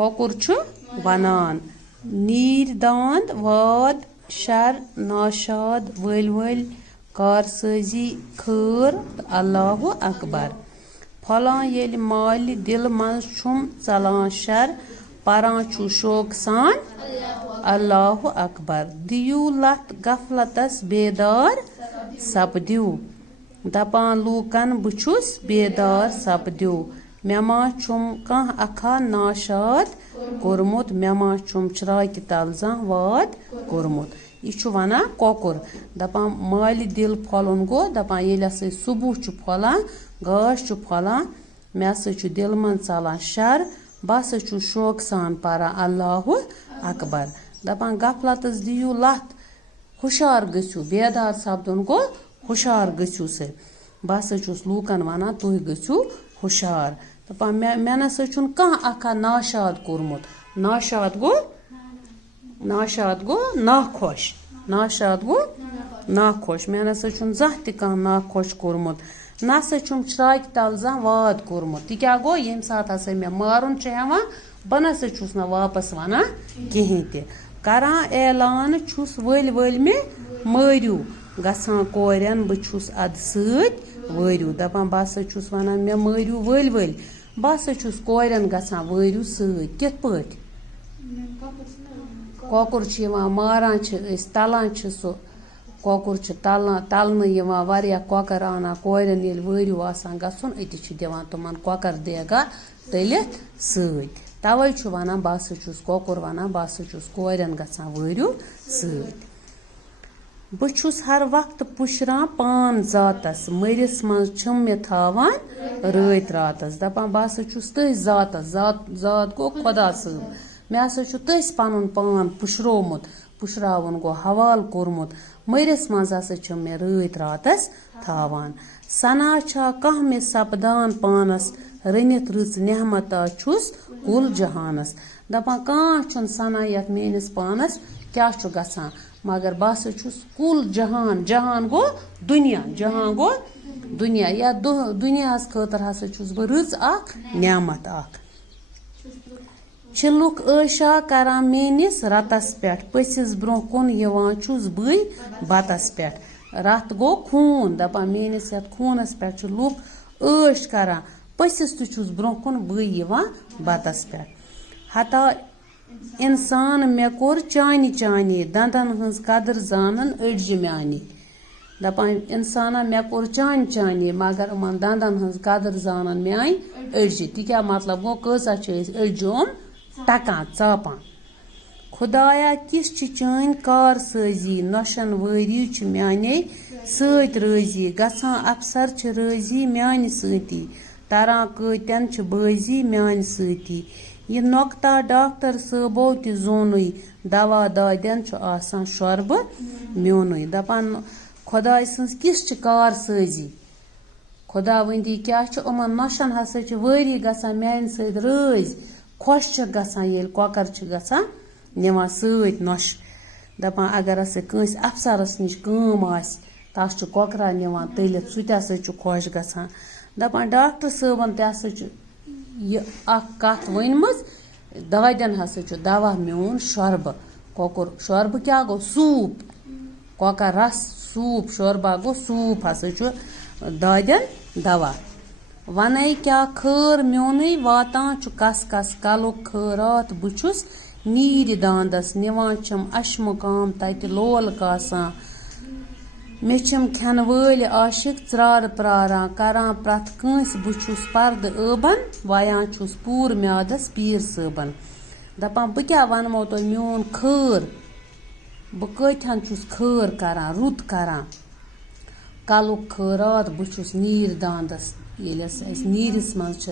کۄکُر چھُ وَنان نیٖرۍ داند واد شر ناشاد ؤلۍ ؤلۍ کارسٲزی خٲر تہٕ اللہ اکبر پھۄلان ییٚلہِ مالہِ دِلہِ منٛز چھُم ژلان شر پران چھُ شوقہٕ سان اللہ اکبر دِیِو لَتھ غفلتس بیدار سپدِو دپان لوٗکن بہٕ چھُس بیدار سپدِو مےٚ ما چھُم کانٛہہ اکھا ناشاد کوٚرمُت مےٚ ما چھُم چراکہِ تل زانٛہہ واد کوٚرمُت یہِ چھُ وَنان کۄکُر دپان مالہِ دِل پھۄلُن گوٚو دپان ییٚلہِ ہسا صبح چھُ پھۄلان گاش چھُ پھۄلان مےٚ ہسا چھُ دِلہٕ منٛز ژلان شر بہٕ ہسا چھُس شوقہٕ سان پران اللہ اکبر دپان غفلتس دِیِو لَتھ ہُشار گٔژھِو بیدار سپدُن گوٚو ہُشار گٔژھِو سا بہٕ ہسا چھُس لوٗکن وَنان تُہۍ گٔژھِو ہُشار دپان مےٚ نسا چھُنہٕ کانٛہہ اکھا ناشاد کوٚرمُت ناشاد گوٚو ناخۄش ناشاد گوٚو ناخۄش مےٚ نسا چھُنہٕ زانٛہہ تہِ کانٛہہ ناخۄش کوٚرمُت نسا چھُم چراکہِ تل زانٛہہ واد کوٚرمُت تہِ کیٛاہ گوٚو ییٚمہِ ساتہٕ ہسا مےٚ مارُن چھُ ہٮ۪وان بہٕ نسا چھُس نہٕ واپس وَنان کِہیٖنۍ تہِ کران اعلان چھُس ؤلۍ ؤلۍ مےٚ مٲرِو گژھان کورٮ۪ن بہٕ چھُس اَدٕ سۭتۍ وٲرِو دپان بہٕ ہسا چھُس وَنان مےٚ مٲرِو ؤلۍ ؤلۍ بہٕ ہسا چھُس کورٮ۪ن گژھان وٲرِو سۭتۍ کِتھ پٲٹھۍ کۄکُر چھُ یِوان ماران چھِ أسۍ تلان چھِ سُہ کۄکُر چھُ تلنہٕ یِوان واریاہ کۄکر انان کورٮ۪ن ییٚلہِ وٲرِو آسان گژھُن أتی چھِ دِوان تِمن کۄکر دیگا تٔلِتھ سۭتۍ تَوے چھُ وَنان بہٕ ہسا چھُس کۄکُر وَنان بہٕ ہسا چھُس کورٮ۪ن گژھان وٲرِو سۭتۍ بہٕ چھُس ہر وقتہٕ پُشران پان ذاتس مٔرِس منٛز چھِم مےٚ تھاوان رٲتۍ راتس دپان بہٕ ہسا چھُس تٔتھۍ ذاتس ذات گوٚو خۄدا صٲب مےٚ ہسا چھُ تٔسۍ پنُن پان پُشرومُت پُشراوُن گوٚو حوالہٕ کوٚرمُت مٔرِس منٛز ہسا چھِم مےٚ رٲتۍ راتس تھاوان سنا چھا کانٛہہ مےٚ سپدان پانس رٔنِتھ رٕژ نحمتا چھُس کُل جہانس دپان کانٛہہ چھُنہٕ سنا یتھ میٲنِس پانس کیٛاہ چھُ گژھان مگر بہٕ ہسا چھُس کُل جہان جہان گوٚو دُنیا جہان گوٚو دُنیا یتھ دُنیاہس خٲطرٕ ہسا چھُس بہٕ رٕژ اکھ نعمت اکھ چھِ لُکھ عٲشا کران میٲنِس رتس پٮ۪ٹھ پٔژھِس برونٛہہ کُن یِوان چھُس بٕے بتس پٮ۪ٹھ رت گوٚو خوٗن دپان میٲنِس یتھ خوٗنس پٮ۪ٹھ چھِ لُکھ عٲش کران پٔژھِس تہِ چھُس برونٛہہ کُن بٕے یِوان بتس پٮ۪ٹھ ہتا اِنسان مےٚ کوٚر چانہِ چانے دنٛدن ہٕنٛز قدٕر زانن أڑجہِ میانہِ دپان اِنسانا مےٚ کوٚر چانہِ چانے مگر یِمن دنٛدن ہٕنٛز قدٕر زانن میٲنۍ أڑجہِ تہِ کیٛاہ مطلب گوٚو کۭژاہ چھِ أسۍ أڑجہِ ٹکان ژاپان خۄدایا کِژھ چھِ چٲنۍ کارسٲزی نۄشن وٲری چھِ میانے سۭتۍ رٲزی گژھان افسر چھِ رٲزی میانہِ سۭتی تران کۭتٮ۪ن چھِ بٲزی میانہِ سۭتی یہِ نۄکتا ڈاکٹر صٲبو تہِ زونُے دوا دادٮ۪ن چھُ آسان شۄربہٕ میونُے دپان خۄداے سٕنٛز کِژھ چھِ کارسٲزی خۄداوندی کیٛاہ چھُ یِمن نۄشن ہسا چھِ وٲری گژھان میانہِ سۭتۍ رٲزۍ خۄش چھِ گژھان ییٚلہِ کۄکر چھِ گژھان نِوان سۭتۍ نۄشہِ دپان اگر ہسا کٲنٛسہِ افسرس نِش کٲم آسہِ تس چھُ کۄکرا نِوان تٔلِتھ سُہ تہِ ہسا چھُ خۄش گژھان دپان ڈاکٹر صٲبن تہِ ہسا چھُ یہِ اکھ کتھ ؤنمٕژ دادٮ۪ن ہسا چھُ دوا میون شۄربہٕ کۄکُر شۄربہٕ کیٛاہ گوٚو سوٗپ کۄکر رس سوٗپ شۄربا گوٚو سوٗپ ہسا چھُ دادٮ۪ن دوا ونے کیٛاہ خٲر میونُے واتان چھُ کس کس کلُک خٲرات بہٕ چھُس نیٖرِ داندس نِوان چھِم اشمُقام تتہِ لول کاسان مےٚ چھِم کھٮ۪نہٕ وٲلۍ عاشق ژرارٕ پراران کران پرٛٮ۪تھ کٲنٛسہِ بہٕ چھُس پردٕ ٲبن وایان چھُس پوٗرٕ میادس پیٖر صٲبن دپان بہٕ کیٛاہ ونمو تۄہہِ میون خٲر بہٕ کۭتہن چھُس خٲر کران رُت کران کلُک خٲرات بہٕ چھُس نیٖرِ داندس ییٚلہِ اَسہِ نیٖرِس منٛز چھِ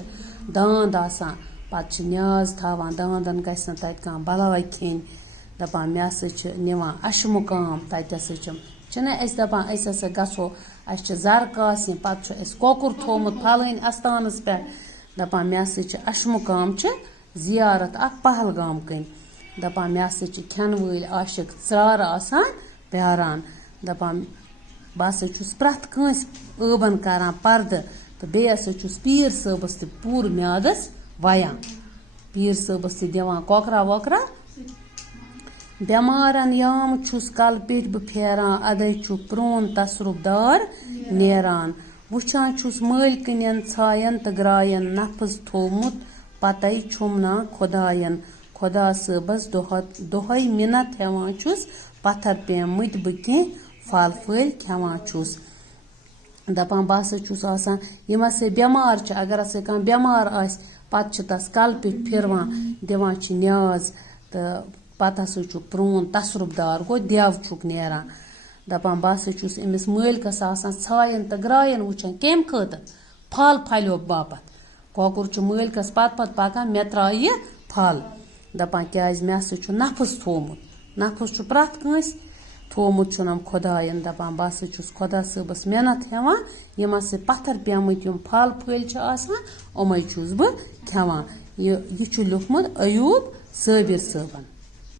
داند آسان پتہٕ چھِ نیاز تھاوان داندن گژھِ نہٕ تتہِ کانٛہہ بلاے کھیٚنۍ دپان مےٚ ہسا چھِ نِوان اشمُقام تتہِ ہسا چھِنہ أسۍ دپان أسۍ ہسا گژھو اسہِ چھِ زرٕ کاسنہِ پتہٕ چھُ اسہِ کۄکُر تھومُت پھلٲنۍ استانس پٮ۪ٹھ دپان مےٚ ہسا چھِ اشمُقام چھِ زیارت اکھ پہلگام کِنۍ دپان مےٚ ہسا چھِ کھٮ۪نہٕ وٲلۍ عاشق ژرارٕ آسان پیاران دپان بہٕ ہسا چھُس پرٛٮ۪تھ کٲنٛسہِ ٲبن کران پردٕ تہٕ بیٚیہِ ہسا چھُس پیٖر صٲبس تہِ پوٗرٕ میادس وایان پیٖر صٲبَس تہِ دِوان کۄکرا وۄکرا بٮ۪مارَن یام چھُس کَلہٕ پیٚٹھۍ بہٕ پھیران اَدَے چھُ پرٛون تَسرُب دار نیران وٕچھان چھُس مٲلکٕنٮ۪ن ژھایَن تہٕ گرٛایَن نفٕذ تھوٚومُت پَتَے چھُم نا خۄدایَن خۄدا صٲبَس دۄہَے مِنت ہٮ۪وان چھُس پَتھر پیٚمٕتۍ بہٕ کینٛہہ پھل پھٔلۍ کھٮ۪وان چھُس دَپان بہٕ ہسا چھُس آسان یِم ہسا بٮ۪مار چھِ اگر ہسا کانٛہہ بٮ۪مار آسہِ پَتہٕ چھِ تَس کَلہٕ پیٚٹھۍ پھِروان دِوان چھِ نیاز تہٕ پَتہٕ ہسا چھُ پرٛون تَسرُب دار گوٚو دٮ۪و چھُکھ نیران دَپان بہٕ ہسا چھُس أمِس مٲلکَس آسان ژھایَن تہٕ گرٛایَن وٕچھان کَمہِ خٲطرٕ پھل پھلیو باپَتھ کۄکُر چھُ مٲلکَس پَتہٕ پَکان مےٚ ترٛایہِ پھل دَپان کیٛازِ مےٚ ہسا چھُ نفٕذ تھوٚومُت نفٕذ چھُ پرٛٮ۪تھ کٲنٛسہِ تھوٚومُت چھُنم خۄدایَن دَپان بہٕ ہسا چھُس خۄدا صٲبَس مِنت ہٮ۪وان یِم ہسا پَتھر پیٚمٕتۍ یِم پھل پھٔلۍ چھِ آسان یِمَے چھُس بہٕ کھٮ۪وان یہِ چھُ لیوٗکھمُت ایوٗب صٲبِر صٲبَن